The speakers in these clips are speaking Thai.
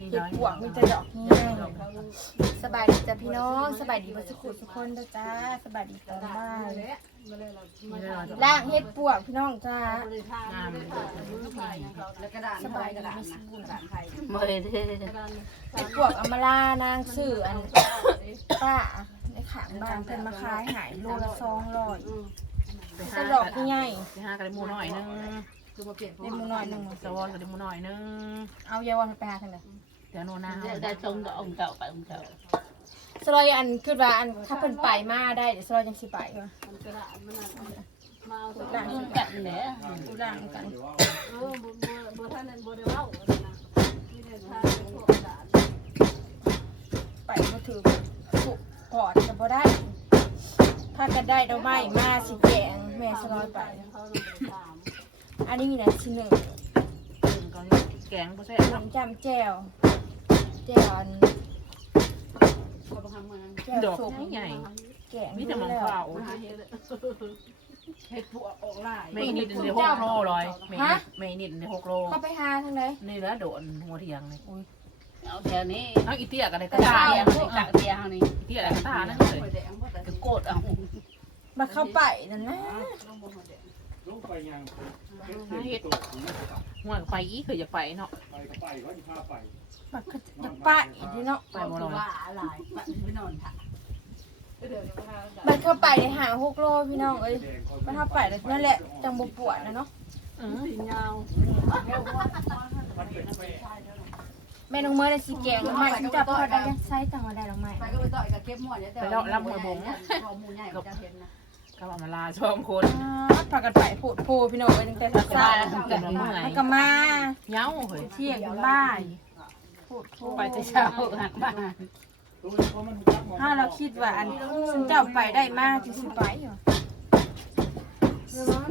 นี่เห็ดน้อยปวกมีแต่ดอกง่ายสบายดีจ้ะพี่น้อง สบายดีเบ่สุขุทุกคนเด้อจ้าสบายดีตอนบ่ายนี่น้อยล่างเห็ดปวกพี่น้องจ้างามเลยแล้วกระดานสบายกระดานนะกระดานไทยเมื่อยเด้เห็ดปวกอำมาลานางซื้ออันป้าในขางบ้านเพิ่นมาขายหายโลละ200ไปแต่หาดอกใหญ่ไปหากระดิมูหน่อยนึง คือมาเปลี่ยนได้หมูน้อยหนึงสวอนกระดิมูหน่อยนึงเอาเยาวันไปหาทางไหนเดี๋ยวโนนาได้ชงกับองค์เก่าไปองค์เก่าสลอยอันคือว่าอันถ้าเพิ่นไปมาได้เดี๋ยวสลอยจังสิไปว่ะกระดานมันมาเอาล่างองค์กันแหละดูล่างกันเออบัวบัวท่านนั้นบัวได้เล่านะไม่ได้ทานพวกกระดานไปบ่ถือสุกกอดก็บ่ได้ ถ้ากันได้ดอกไม้มาสิแกงแม่สลอยไป เขาลงไปถาม อันนี้มีนะชิ้นหนึ่งก็แกงบ่แซ่น้ำจำแจ่วแจ่วอันเขาไปทำงานแจ่วดอกสุกใหญ่แกงมีแต่มองแล้วเปล่าหาเห็ดเห็ดผัวออกลายไม่นิดในหกโลเลยไม่ไม่นิดในหกโลเข้าไปหาทางไหนนี่แล้วโดนหัวเทียงเลยเอาแถวนี้เอาอีเตี้ยกันเลยกก็ระตาตายยยังไม่กะเตียงนี่เตี้ยอะไรก็ตานั่นเลยแดงเพราะแต่กระโกดเอามาเข้าไปนั่นนะต้องบัวแดง ลงไปยังเฮ็ดตัวนี้หัวไปอีเคยอยากไปเนาะไปก็ไปว่าจะพาไปมาก็จะไปที่เนาะไปไปบ่บัรอว่าอะไรไปนอนค่ะเดี๋ยวมันเข้าไปในหาหกโลพี่น้องเอ้ยมันเข้าไปแล้วนั่นแหละจังบ่ปวดนะเนาะอืมสียาวมันเป็นแม่แม่น้องเมย์ได้สิแกงแล้วไม่ฉันจะพอได้ยังไซส์จังว่าได้หรอไม่ไปก็ไปต่อยกับเก็บหมดเนี่ยแต่พอมูใหญ่ก็จะเห็นนะ ก็เอามาลาช่องคนพากันไปพูดโพพี่น้องเอ้ยตั้งแต่สเช้าบายเกิดมาเมื่อไหร่มันก็มาเย้าเฮ้ยเที่ยงจนบ่ายพูดโพไปแต่เช้าหักบ้านตัวเพราะมันจักมองถ้าเราคิดว่าอันฉันเจ้าไปได้มากจึงสิไปอยู่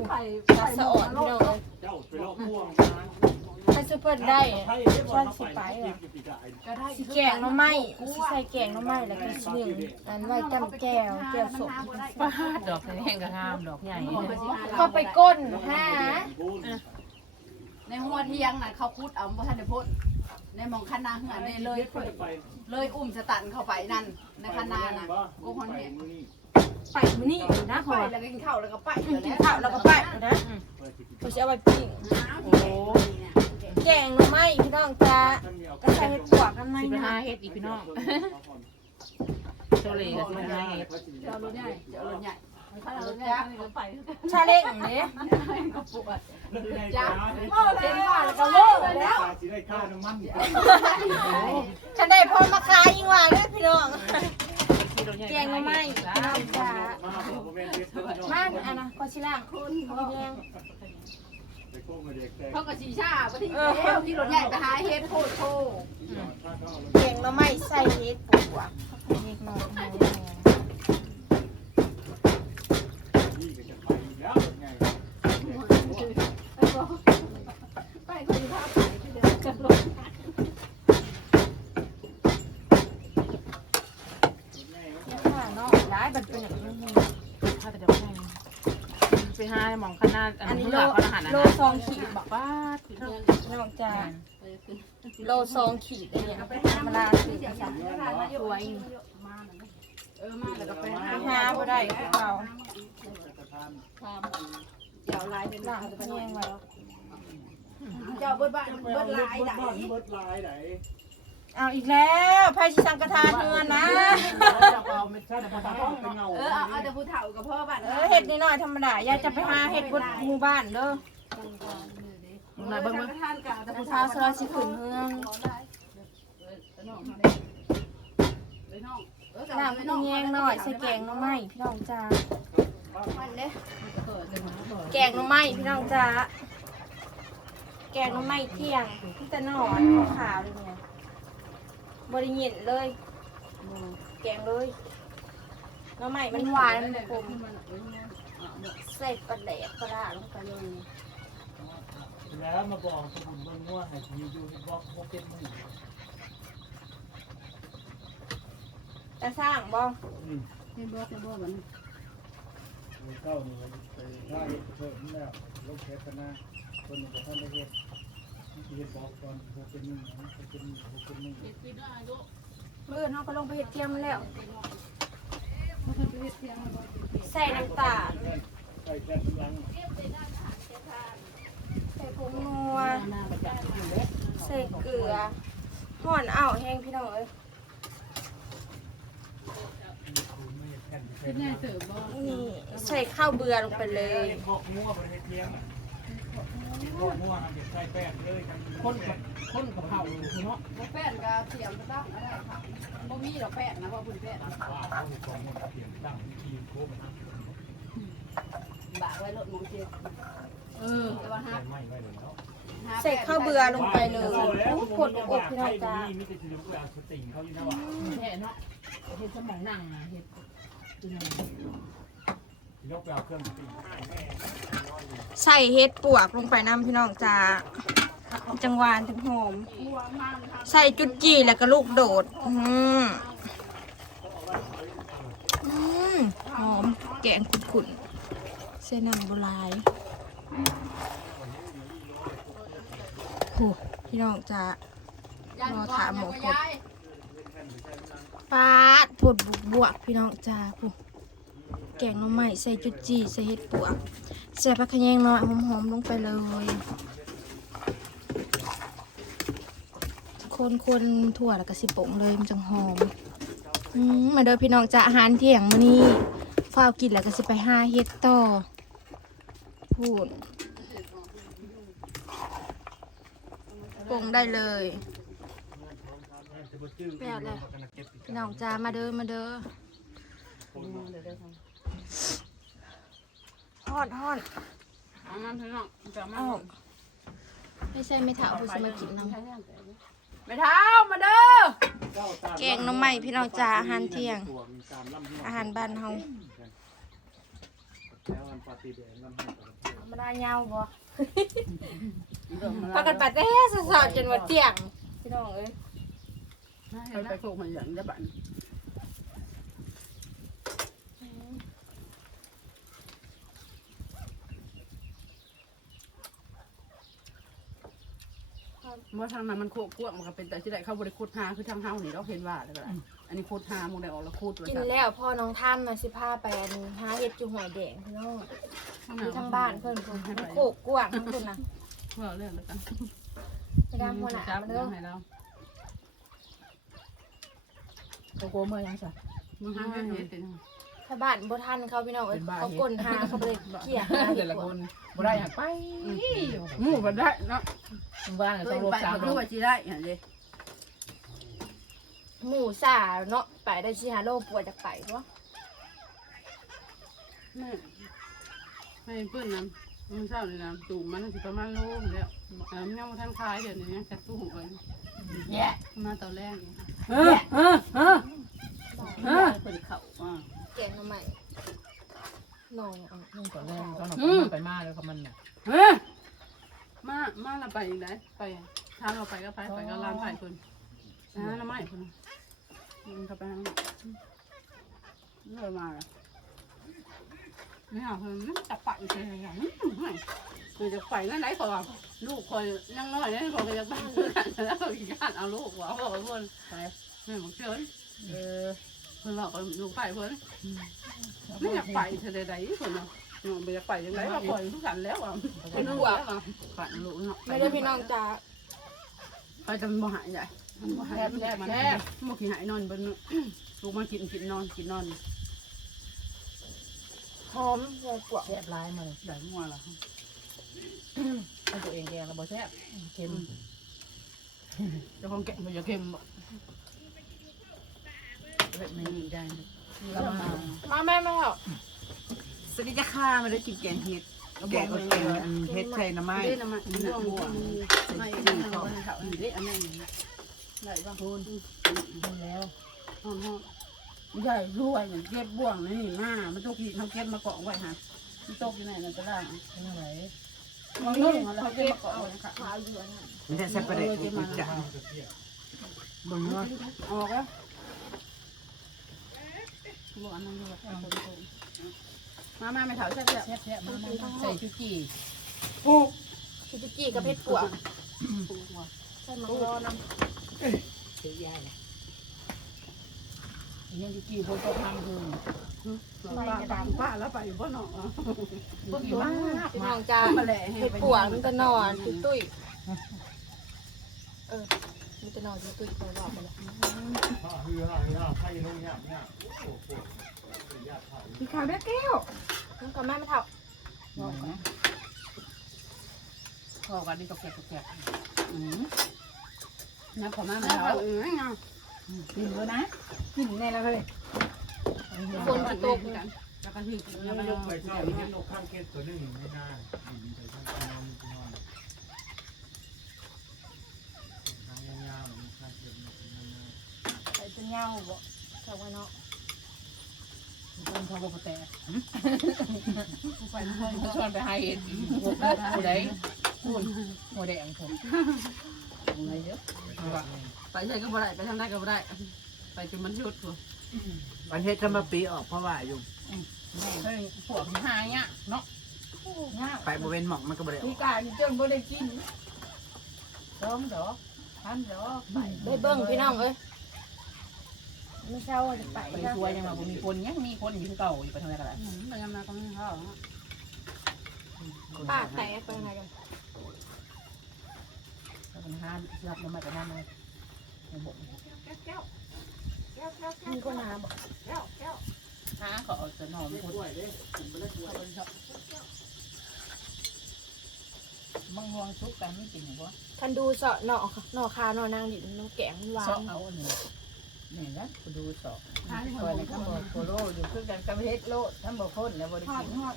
ไปตาสะอ่อนพี่น้อง เอ้ยเจ้าไปเลาะพ่วงถ้าซุปเปอร์ได้ฉันสิไปอะก็ได้สิแกงหน้ำไม้สิใส่แกงหน้ำไม้แล้วก็สิหนึ่งอันไว้จำแก้วแก้วสดป้าดอกแห้งก็งามดอกใหญ่เข้าไปก้นหาในหัวเที่ยงน่ะเขาคุดเอาบ่ทันได้พ้นในมองคันนาเหือในเลยไปเลยอุ้มสตันเข้าไปนั่นในคันนาน่ะกูคนไปเห็นมือนี่ไปมื้อนี้อยู่นะไปขอแล้วก็กินข้าวแล้วก็ไปกินข้าวแล้วก็ไปนะเปิดสิกินกูจะเอาไปปิ้งโอ้ แกงหน้ำไม้พี่น้องจ้าท่านมีเอาก็ใส่เห็ดปวกกันในสิไปนะหาเฮ็ดอีพี่น้องโซเลก็สิไปหาเฮ็ดเจ้ารถใหญ่เจ้ารถใหญ่ถ้ารถใหญ่ก็ไปชาเล้งเนี่ยก็ปวดจ้าโม่เต็มบ้านก็โม่แล้วสิได้ค่าน้ำมันฉันได้พอมาขายยิ่งว่าเลยพี่น้องที่รถใหญ่แกงหน้ำไม้พี่น้องจ้ามาผมเป็นเด็กน้องมาอันนะก็ชิล่างคุณแดงไปโค้งมา เด็กแต่เขาก็ชีชาปที่แล้วที่รถใหญ่ไปหาเฮ็ดโคตรโคถ้าเขาแกงหน้ำไม้ใส่เห็ดปวกเล็กน้อย มองข้างหน้าอัอันนนี้นี้โลโลเขาอาหารนะโลซองขีดบอกป้าน้องจ้าโลซองขีดอะไรเนี่ยธรรมดาคือภาษาสวยเออมาแล้วก็ไปหาหาบ่ได้คือเขาทำเดี๋ยวลายเป็นหลัลางเป็นยังไงเจ้าเบิดบ้านเบิดลายไหนเบิดลายไหน เอาอีกแล้วไพ่ชิสังกทานเงินนะเราไม่ใช่ภาษาต้องเป็นเงาเออเอาเอาแต่ผู้เฒ่ากับพ่อบ้านเออเห็ดนิดหน่อยธรรมดา อย่าจะไปหาเห็ดบนหมู่บ้านเด้อมึงนายเบิ่งมั้ยท่านกับแต่ผู้เฒ่าสลายสิขึ้นเฮืองน้องเลยน้องเออน้ำมันแยงหน่อยใส่แกงหน่อไม้พี่น้องจ้ามันเด้แกงหน่อไม้พี่น้องจ้าแกงหน่อไม้เที่ยงพี่ตะนอนขาวๆเลยเนี่ย บริเย็นเลย แกงเลยหน่อไม้มันหวานมันขมใส่ปลาแหลกปลาร้าลงไปเลยแล้วมาบอกสมุนเบิ้งว่าให้ยูยูบล็อกโปเก็ตมือแต่สร้างบ่อืมเป็นบ่เป็นบ่มันเก้านี่ไปได้เพิ่มแล้วลงเทปกันนะคนหนึ่งก็ท่านได้เฮ็ด เฮ็ดบอกก่อนโบเป็นหนึ่งโบเป็นหนึ่งโบเป็นหนึ่งเมื่อน้องก็ลงไปเห็ดเทียมมาแล้วใส่น้ำตาลใส่แค่กำลังใส่ผงนัวใส่เกลือห่อนอ้าวแห้งพี่น้องเอ้ยเป็นไงเสิร์ฟบ่นี่ใส่ข้าวเบื่อลงไปเลยบอก ม่วไปเด็กใส่แป้งเลยกันคนกับคนกับเผาเนาะบ่แป้นก็เตรียมตั้งอะไรครับบ่มีหรอกแป้นนะว่าบุญแป้นว่าเขาถูกของมันเปลี่ยนตั้งวิธีโค้งนะบาไว้รถมองเจ็บเออแต่ว่าห้าไม่ไม่เลยเนาะใส่ข้าวเบื่อลงไปเลยโอ้ปวดอกพี่น้องจ้ามีแต่ถือว่าสติงเขาอยู่นะว่าแค่เนาะเห็ดสมองนั่งนะเห็ดคือ ยกไปเอาเครื่องสติงใส่เห็ดปวกลงไปน้ำพี่น้องจ้าจังหวานจังหอม ใส่จุดจีแล้วก็ลูกโดด อืมอืมหอมแกงขุ่นๆเส้นน้ำโบราณโอ้พี่น้องจ้ารอถามหมอคนปาดปวดบุกบวกพี่น้องจ้าผู้ แกงหน้ำใหม่ใส่จุดจีใส่เห็ดปวกใส่ผักขะแยงน้อยหอมๆลงไปเลยคนคนๆถั่วแล้วก็สิโป่งเลยมันจังหอมมาเด้อพี่น้องจ้าอาหารเที่ยงมื้อนี้ฟ้าวกินแล้วก็สิไปหาเฮ็ดต่อพูดปงได้เลยแม่เลยพี่น้องจ้ามาเด้อมาเด้อ ฮอดฮอดเอาน้ำพี่น้องจะมาอ้าวไม่ใช่ไม่ถามผู้สมากินน้ำไม่เท้ามาเด้อแกงหน้ำใหม่พี่น้องจ้าอาหารเที่ยง อาหารบ้านเฮาแล้วมันปฏิเดชมันให้กับธรรมดายาวบ่เริ่มมาปากันปัดแต่สอดๆจนว่าเที่ยงพี่น้องเอ้ยไปไปโคกมันอย่างจะบัน เมื่อทางนั้นมันโคกกวางมันก็เป็นแต่ที่ใดเข้าบริคุดหาคือทางเฮานี่เราเห็นว่าแล้วก็ได้อันนี้คุดหาหมงได้ออกแล้วคุดกินแล้วพ่อน้องท่ามมาสิพาไปอันหาเห็ดจูหอยแดงพี่น้องอยู่ทางบ้านเพิ่นเพิ่นมันโคกกว้างทั้งคนน่ะเพื่อเรื่องแล้วกันไปดามหัวหน้าจับมาเรื่เด้อองให้เราโกโก้เมื่อยังสะมึงหาเงินเฮ็ดเป็น ถ้าบ้านบ่ทันเขาพี่น้องเอ้ยเขากลนหาเขาไปเกี่ยหาเห็แต่ดละปควกนบ่ได้หักไปหมู่ก็ได้เนาะบ้านเคต้อยงลบไปสามก็คือว่าสิได้หั่นเด้หมูสาเนาะไปได้ชิฮาโลปวดจากไปเพราะแม่ให้เพื่อนน้ำมันเศร้าเลยนะตูมันสิประมาณโลแล้วเออมันยังบ่ทันคลายเดี๋ยวนี้แต่ตู้ของเอ้ยแย่มาตอนแรกนี่เออเออเออเออเพิ่นเข้าอ่าแกงทำไมนอนอะนุ่งก่อนแรกตอนเราไปมาแล้วเขามันเนี่ยเฮ้ยมามาเราไปอีกได้ไปทางเราไปก็ไปไปก็ลานไปเพิ่นนะน้ำไม้เพิ่นมันก็ไปทางนั้นเลิกมาแล้วไม่เอาเพิ่นจะไปเฉยๆอย่างนี้คือจะไปนั่นไหนขอนลูกคอยยังน้อยเนี่ยขอก็จะไปคือกันแล้วอีกการเอาลูกว่าบอกเพิ่นไปแม่บอกเชิญเออ เพิ่นบอกลูกไปเพิ่นไม่อยากไปเธอใดๆเพิ่นเนาะไม่อยากไปยังไงก็ปล่อยทุกกันแล้วอะเป็นลูกแล้วอะฝันลูกเนาะไม่ได้พี่น้องจ้าไปจะมันบ่หายใหญ่มันบ่หายมันแย่มันแย่มันขี้หายนอนบนลูกมากินกินนอนกินนอนหอมใส่ปวกแซ่บร้ายมาเลยได้งัวละให้ตัวเองแกงแล้วบ่แซ่บเค็มเจ้าของแกะมันจะเค็มบ่ เฮ้ยไม่มีได้แล้วมามาแม่ไม่เหรอสวัสดีจ้าค่ะมาได้กินแกงเห็ดแกงแกงอันเห็ดใส่น้ำไม้ได้น้ำมันน้ำบัวไม่ได้เขาเขาอีเด้อันนั้นได้บ้างคุณดูแล้วห้องห้องใหญ่รวยเหมือนเก็บบ่วงนี่นี่มามันตกที่เขาเก็บมาเกาะไว้ฮะมันตกอยู่ไหนนั่นก็ได้เป็นอะไรมองนู่นเขาเก็บมาเกาะไว้ค่ะขาวอยู่อันนั้นไม่ใช่สับปะรดอีกจ้ะบึงว่าออกแล้ว บ่อันนั้นด้วยมามาไม่เถาแซ่บแซ่บแซ่บมามาใส่ชุกี้ชิจุกี้กับเพชรปวกปลูกว่ะใส่มักรอน้ซื้อยาเลยยังที่กี่คนก็ทำคือป้าป้าป้าแล้วไปอยู่บ่เนาะพวกอยู่มากน้องจ้ามาแหล่ให้เห็ดปวกมันจะนอนตุ้ยตุ้ยเออมันจะนอนตุ้ยตุ้ยคอยบอกไปแล้ว ข้าฮือฮ่าฮือฮ่าไข่นุ่งเนี่ยเนี่ยโอ้โหญาติเขาพี่ข้าวได้แก้วน้องกับแม่มาเท่าบอกนะพอกันนี่ก็แกะแกะอืมนับขอมาแล้วเอ้ยเงากินเลยนะกินแน่แล้วเลยคนสิตกกันแล้วก็หิ้งแล้แล้ววก็ยกไปเช่าที่นกข้างเกตตัวนึงไม่น่าไปข้างนอนนอนทางยาวๆข้างเกตนกนั่นนะไปจนเงาบ่เท่าไว้เนาะ คนเขาบอกแต่ไปห้องเขาชวนไปให้เห็นหัวแดงหัวแดงผมอะไรเยอะไปใช่ก็บ่ได้ไปทางไหนก็บ่ได้ ไปจนมันหยุดกูประเทศธรรมปีออกเพราะว่าอยู่เฮ้ยพวกหายเนี่ยเนาะง่ายไปบริเวณหมอกมันก็บ่ได้อพี่อกกายจนบ่ได้กินร้องดอกพันดอกไปได้เบิ้งพี่น้องเอ้ย ไม่เช่าจะไปไปช่วยยังมาบ่มีคนยังมีคนอยู่เก่าอยู่ไปทางไหนกันล่ะไปยามนาก็ไม่เข้าป้าแตกไปไหนกันแล้วมันห้ารับน้ำมันไปนั่นเลยในบกมีคนหาบ่หาเขาเอาจะนอนคนมังงวงชุกกันไม่จริงหัวคันดูเสาะหน่อหน่อคาหน่อนางอยู่น้ำแกงมันหวาสอนเอาอันนี้ นี่นะกูดูสอบทางคอยในข้างบนโคโลอยู่คือกันกับเฮ็ดโลทั้งบ่พ้นแล้วบ่ได้หอดกินหอด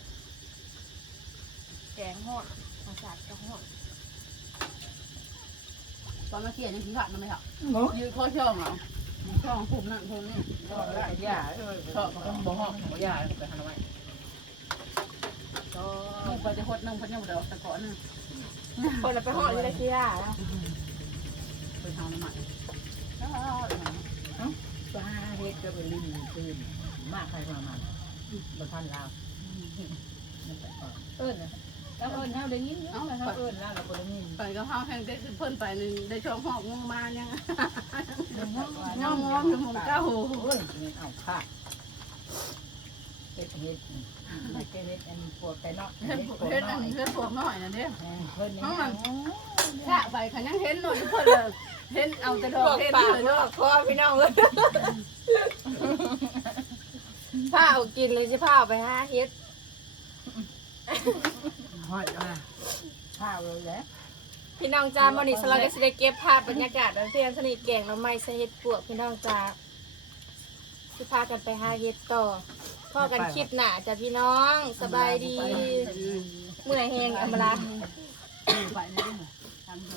แกงหอดอาสาดก็หอดตอนมาเขียนยังผีผัดมันไม่เหรอหมูยืนข้อช่องเหรอช่องภูมินั่นภูมินี่ชอบละยาชอบมันก็บ่ห้องบ่ยาไปทำไมมึงไปจะหดนึงพันยังเดี๋ยวตะกอนนึงคนละไปหอดเลยที่ย่าแล้วไปทางน้ำมัน ก็หาเฮ็ดก็ไปลิ้นตื่นมากใครมามาบ่ทันลาวเอิ้นะแล้วเอิ้นเฮาได้ยินอยู่เฮาเอิ้นแล้วเราบ่ได้ยินไปก็ห้าแห่งได้เพิ่นไปในช่องหอกงูมายังน้องงอมอยู่หงเก้าโอ้ยเอาค่ะเฮ็ดเฮ็ดเฮ็ดเฮ็ดอันพวกไก่เนาะเฮ็ดเฮ็ดอันเฮ็ดพวกน้อยน่ะเด้เพิ่นนี่ถ้าไปขันยังเห็นหน่อยเพิ่นเลย เห็นเอาแต่ดอกบอกเห็นปากเลยบเนาะอกคอพี่น้องเลยผ้าเอากินเลยสิผ้าเอาไปห้าเฮ็ดฮอดว่าข้าวเลยแหละพี่น้องจ้ามันนี่สลักก็สิได้เก็บภาพบรรยากาศแล้วเพียงสนิทแกงเราไม่ใส่เฮ็ดปวกพี่น้องจ้าสิพากันไปหาเฮ็ดต่อพ่อกันคลิปหน้าจ้ะพี่น้องสบายดี เมื่อยแหงอำลา ไปนี่ทำ